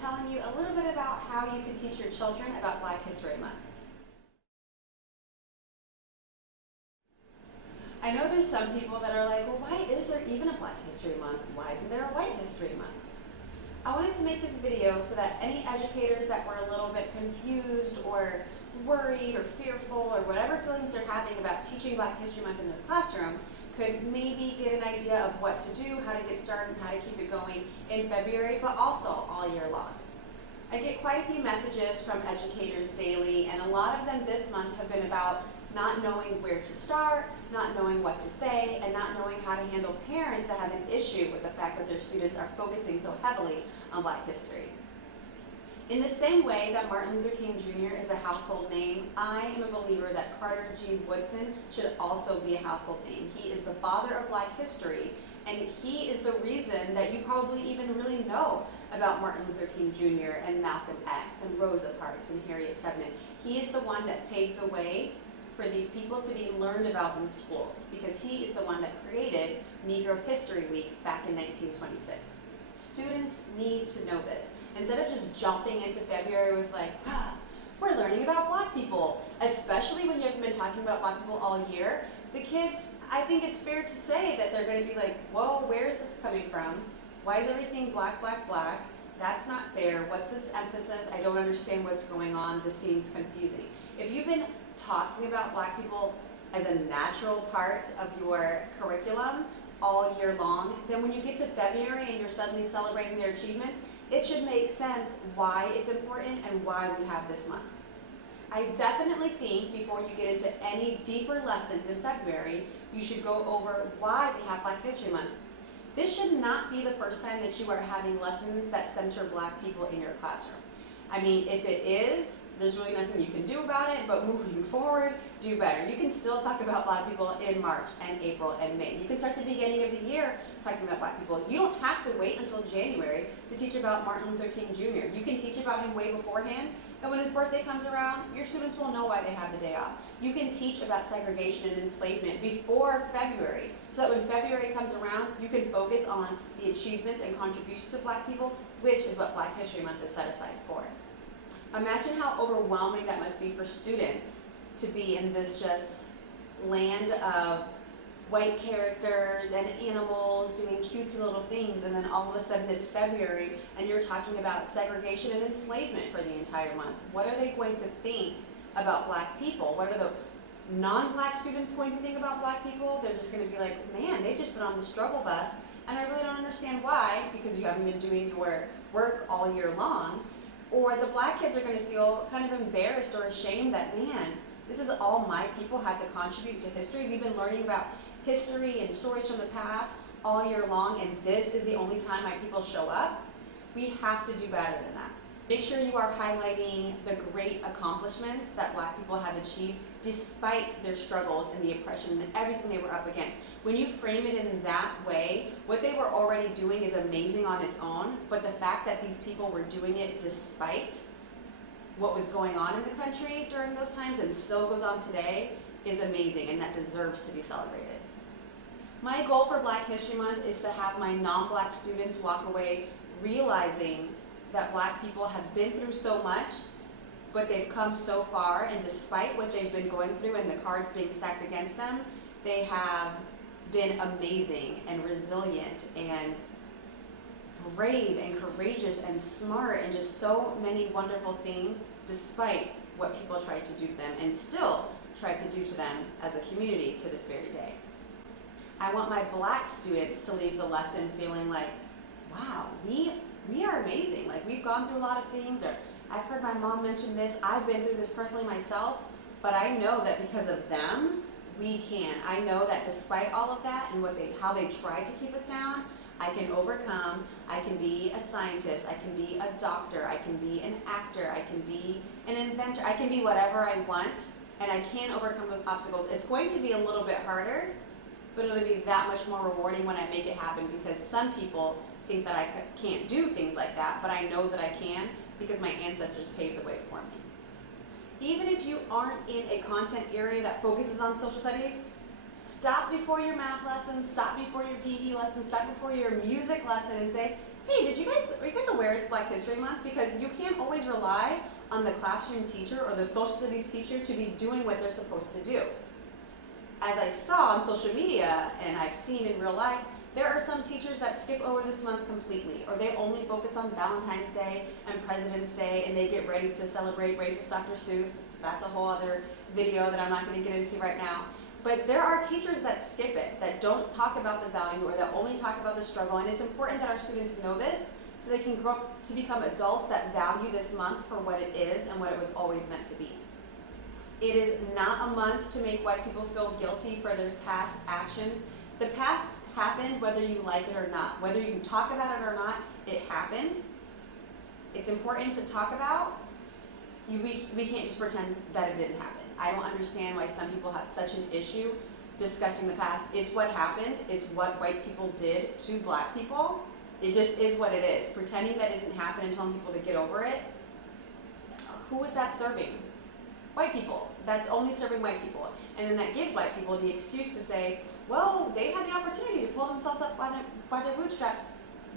telling you a little bit about how you can teach your children about Black History Month. I know there's some people that are like, well, why is there even a Black History Month? Why isn't there a White History Month? I wanted to make this video so that any educators that were a little bit confused or worried or fearful or whatever feelings they're having about teaching Black History Month in their classroom could maybe get an idea of what to do, how to get started, and how to keep it going in February, but also all year long. I get quite a few messages from educators daily, and a lot of them this month have been about not knowing where to start, not knowing what to say, and not knowing how to handle parents that have an issue with the fact that their students are focusing so heavily on Black history. In the same way that Martin Luther King Jr. is a household name, I am a believer that Carter G. Woodson should also be a household name. He is the father of Black history, and he is the reason that you probably even really know about Martin Luther King Jr. and Malcolm X and Rosa Parks and Harriet Tubman. He is the one that paved the way for these people to be learned about in schools, because he is the one that created Negro History Week back in 1926. Students need to know this. Instead of just jumping into February with like, we're learning about Black people, especially when you've been talking about Black people all year, the kids, I think it's fair to say that they're going to be like, whoa, where is this coming from? Why is everything Black, Black, Black? That's not fair. What's this emphasis? I don't understand what's going on. This seems confusing. If you've been talking about Black people as a natural part of your curriculum all year long, then when you get to February and you're suddenly celebrating their achievements, it should make sense why it's important and why we have this month. I definitely think before you get into any deeper lessons in February, you should go over why we have Black History Month. This should not be the first time that you are having lessons that center Black people in your classroom. I mean, if it is, there's really nothing you can do about it, but moving forward, do better. You can still talk about Black people in March and April and May. You can start the beginning of the year talking about Black people. You don't have to wait until January to teach about Martin Luther King Jr. You can teach about him way beforehand, and when his birthday comes around, your students will know why they have the day off. You can teach about segregation and enslavement before February, so that when February comes around, you can focus on the achievements and contributions of Black people, which is what Black History Month is set aside for. Imagine how overwhelming that must be for students to be in this just land of white characters and animals doing cutesy little things, and then all of a sudden it's February and you're talking about segregation and enslavement for the entire month. What are they going to think about Black people? What are the non-Black students going to think about Black people? They're just going to be like, man, they've just been on the struggle bus, and I really don't understand why, because you haven't been doing your work all year long. Or the Black kids are going to feel kind of embarrassed or ashamed that, man, this is all my people had to contribute to history. We've been learning about history and stories from the past all year long, and this is the only time my people show up. We have to do better than that. Make sure you are highlighting the great accomplishments that Black people have achieved despite their struggles and the oppression and everything they were up against. When you frame it in that way, what they were already doing is amazing on its own, but the fact that these people were doing it despite what was going on in the country during those times and still goes on today is amazing, and that deserves to be celebrated. My goal for Black History Month is to have my non-Black students walk away realizing that Black people have been through so much, but they've come so far, and despite what they've been going through and the cards being stacked against them, they have been amazing and resilient and brave and courageous and smart and just so many wonderful things despite what people tried to do to them and still try to do to them as a community to this very day. I want my Black students to leave the lesson feeling like, wow, we are amazing. Like, we've gone through a lot of things, or I've heard my mom mention this, I've been through this personally myself, but I know that because of them, we can. I know that despite all of that and how they tried to keep us down, I can overcome. I can be a scientist, I can be a doctor, I can be an actor, I can be an inventor, I can be whatever I want, and I can overcome those obstacles. It's going to be a little bit harder, but it'll be that much more rewarding when I make it happen, because some people think that I can't do things like that, but I know that I can because my ancestors paved the way for me. Even if you aren't in a content area that focuses on social studies, stop before your math lesson, stop before your PE lesson, stop before your music lesson and say, Hey, are you guys aware it's Black History Month? Because you can't always rely on the classroom teacher or the social studies teacher to be doing what they're supposed to do. As I saw on social media and I've seen in real life, there are some teachers that skip over this month completely, or they only focus on Valentine's Day and President's Day, and they get ready to celebrate racist Dr. Seuss. That's a whole other video that I'm not going to get into right now. But there are teachers that skip it, that don't talk about the value, or that only talk about the struggle, and it's important that our students know this so they can grow up to become adults that value this month for what it is and what it was always meant to be. It is not a month to make white people feel guilty for their past actions. The past happened whether you like it or not. Whether you talk about it or not, it happened. It's important to talk about. We can't just pretend that it didn't happen. I don't understand why some people have such an issue discussing the past. It's what happened. It's what white people did to black people. It just is what it is. Pretending that it didn't happen and telling people to get over it. Who is that serving? White people. That's only serving white people. And then that gives white people the excuse to say, well, they had the opportunity to pull themselves up by their bootstraps.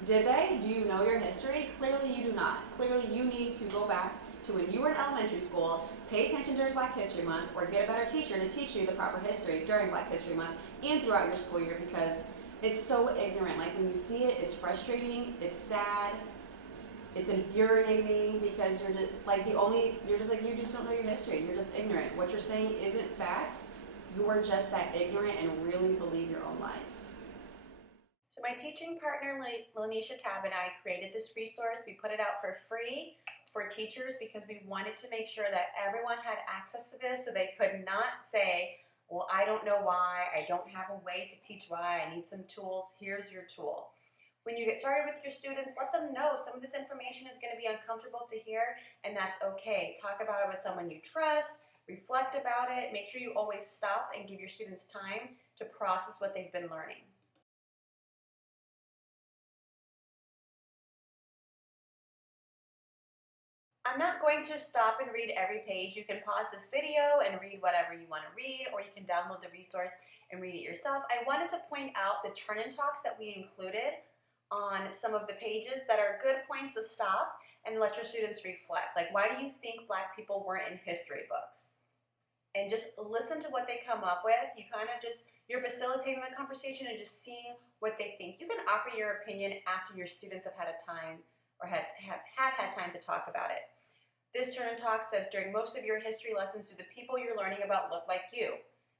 Did they? Do you know your history? Clearly you do not. Clearly you need to go back to when you were in elementary school, pay attention during Black History Month, or get a better teacher to teach you the proper history during Black History Month and throughout your school year, because it's so ignorant. Like when you see it, it's frustrating, it's sad, it's infuriating, because you're just like you just don't know your history. You're just ignorant. What you're saying isn't facts. You're just that ignorant and really believe your own lies. So my teaching partner, Lanisha Tab, and I created this resource. We put it out for free for teachers because we wanted to make sure that everyone had access to this, so they could not say, well, I don't know why, I don't have a way to teach why, I need some tools, here's your tool. When you get started with your students, let them know some of this information is going to be uncomfortable to hear, and that's okay. Talk about it with someone you trust, reflect about it, make sure you always stop and give your students time to process what they've been learning. I'm not going to stop and read every page. You can pause this video and read whatever you want to read, or you can download the resource and read it yourself. I wanted to point out the turn-in talks that we included on some of the pages that are good points to stop and let your students reflect. Like, why do you think black people weren't in history books? And just listen to what they come up with. You're facilitating the conversation and just seeing what they think. You can offer your opinion after your students have had a time or have had time to talk about it. This turn-in talk says, during most of your history lessons, do the people you're learning about look like you?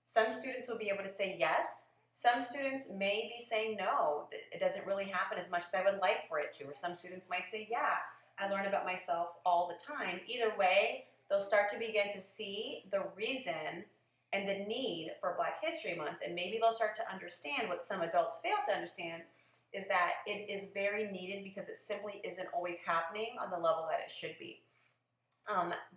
Some students will be able to say yes. Some students may be saying no, it doesn't really happen as much as I would like for it to. Or some students might say, yeah, I learn about myself all the time. Either way, they'll start to begin to see the reason and the need for Black History Month, and maybe they'll start to understand what some adults fail to understand, is that it is very needed because it simply isn't always happening on the level that it should be.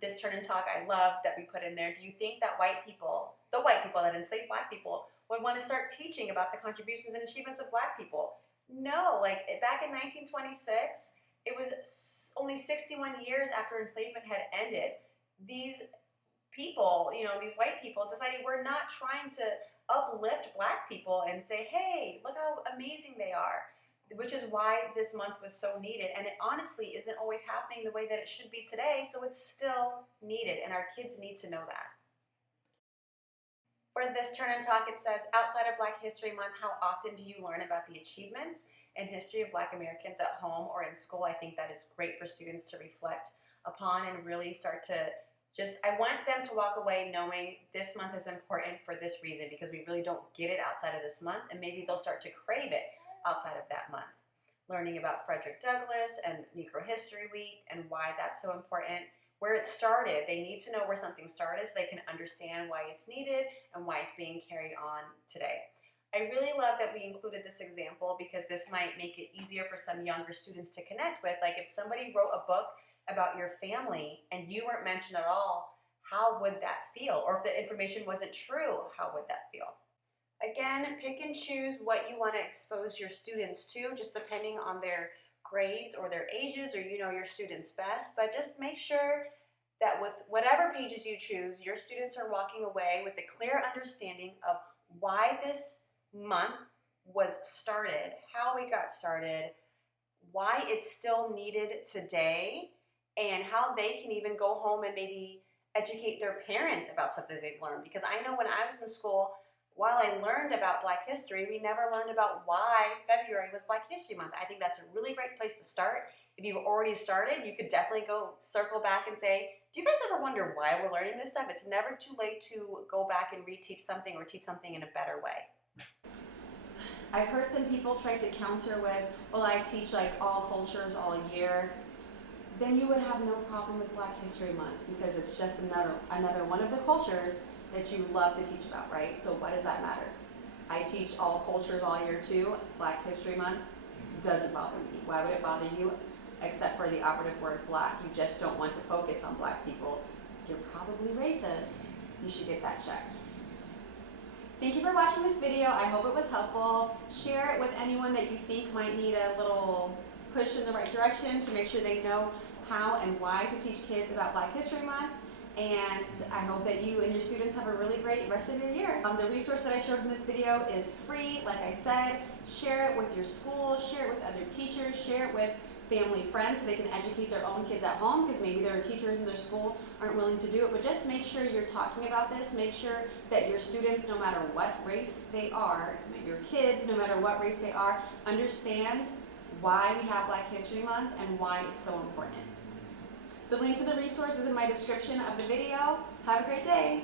This turn-in talk I love that we put in there. Do you think that the white people that enslaved black people, would want to start teaching about the contributions and achievements of black people? No, like back in 1926, it was only 61 years after enslavement had ended. These people, these white people decided we're not trying to uplift black people and say, hey, look how amazing they are, which is why this month was so needed. And it honestly isn't always happening the way that it should be today, so it's still needed, and our kids need to know that. For this turn-in talk, it says, outside of Black History Month, how often do you learn about the achievements and history of Black Americans at home or in school? I think that is great for students to reflect upon and really start to I want them to walk away knowing this month is important for this reason, because we really don't get it outside of this month, and maybe they'll start to crave it outside of that month. Learning about Frederick Douglass and Negro History Week and why that's so important. Where it started, they need to know where something started so they can understand why it's needed and why it's being carried on today. I really love that we included this example because this might make it easier for some younger students to connect with. Like if somebody wrote a book about your family and you weren't mentioned at all, how would that feel? Or if the information wasn't true, how would that feel? Again, pick and choose what you want to expose your students to, just depending on their grades or their ages, or you know your students best. But just make sure that with whatever pages you choose, your students are walking away with a clear understanding of why this month was started, how we got started, why it's still needed today, and how they can even go home and maybe educate their parents about stuff that they've learned. Because I know when I was in school, while I learned about Black history, we never learned about why February was Black History Month. I think that's a really great place to start. If you've already started, you could definitely go circle back and say, do you guys ever wonder why we're learning this stuff? It's never too late to go back and reteach something or teach something in a better way. I've heard some people try to counter with, well, I teach like all cultures all year. Then you would have no problem with Black History Month because it's just another one of the cultures that you love to teach about, right? So why does that matter? I teach all cultures all year too. Black History Month doesn't bother me. Why would it bother you? Except for the operative word Black. You just don't want to focus on Black people. You're probably racist. You should get that checked. Thank you for watching this video. I hope it was helpful. Share it with anyone that you think might need a little push in the right direction to make sure they know how and why to teach kids about Black History Month. And I hope that you and your students have a really great rest of your year. The resource that I showed in this video is free, like I said. Share it with your school, share it with other teachers, share it with family, friends, so they can educate their own kids at home, because maybe their teachers in their school aren't willing to do it. But just make sure you're talking about this. Make sure that your students, no matter what race they are, your kids, no matter what race they are, understand why we have Black History Month and why it's so important. The link to the resource is in my description of the video. Have a great day.